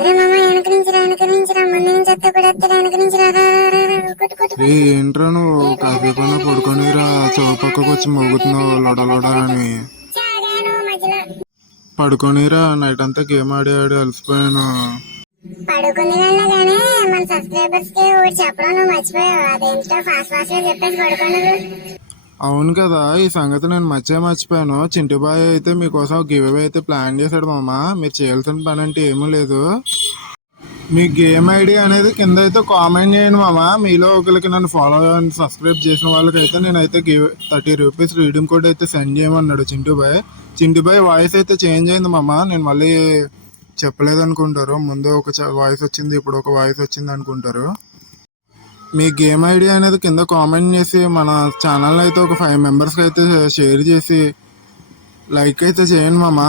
అరే మామ వెనక నుంచి రా ముందు నుంచి వస్తే కూడా వస్తాడు వెనక నుంచి రా రా రా రా రా. కొట్టు కొట్టు ఏ ఏంట్రా నువ్వు కాసేపు అయినా పడుకోనిరా, చౌపక్కకు వచ్చి మోగుతున్నావు లొడ అని. చాగాను మధ్యలో పడుకోనిరా, నైట్ అంతా గేమ్ ఆడి ఆడి అలసిపోయాను. పడుకుంది వెళ్ళగానే మన సబ్స్క్రైబర్స్ కి ఒకటి చెప్పడం నువ్వు మర్చిపోయావు. అదేంటో ఫాస్ట్ ఫాస్ట్ గా చెప్పేసి పడుకున్నావు. అవును కదా, ఈ సంగతి నేను మర్చిపోయాను. చింటిబాయ్ అయితే మీకోసం గివ్ అవే అయితే ప్లాన్ చేశాడు మామ. మీరు చేయాల్సిన పని అంటే ఏమీ లేదు. మీ గేమ్ ఐడి అనేది కింద అయితే కామెంట్ చేయండి మామ. మీలో ఒకరికి నన్ను ఫాలో అండ్ సబ్స్క్రైబ్ చేసిన వాళ్ళకైతే నేనైతే 30 రూపీస్ రీడింగ్ కోడ్ అయితే సెండ్ చేయమన్నాడు చింటుబాయ్ వాయిస్ అయితే చేంజ్ అయింది మామ. నేను మళ్ళీ చెప్పలేదు అనుకుంటారు. ముందు ఒక వాయిస్ వచ్చింది, ఇప్పుడు ఒక వాయిస్ వచ్చింది అనుకుంటారు. మీ గేమ్ ఐడి అనేది కింద కామెంట్ చేసి మన ఛానల్ అయితే ఒక 5 మెంబర్స్కి అయితే షేర్ చేసి లైక్ అయితే చేయండి మామ.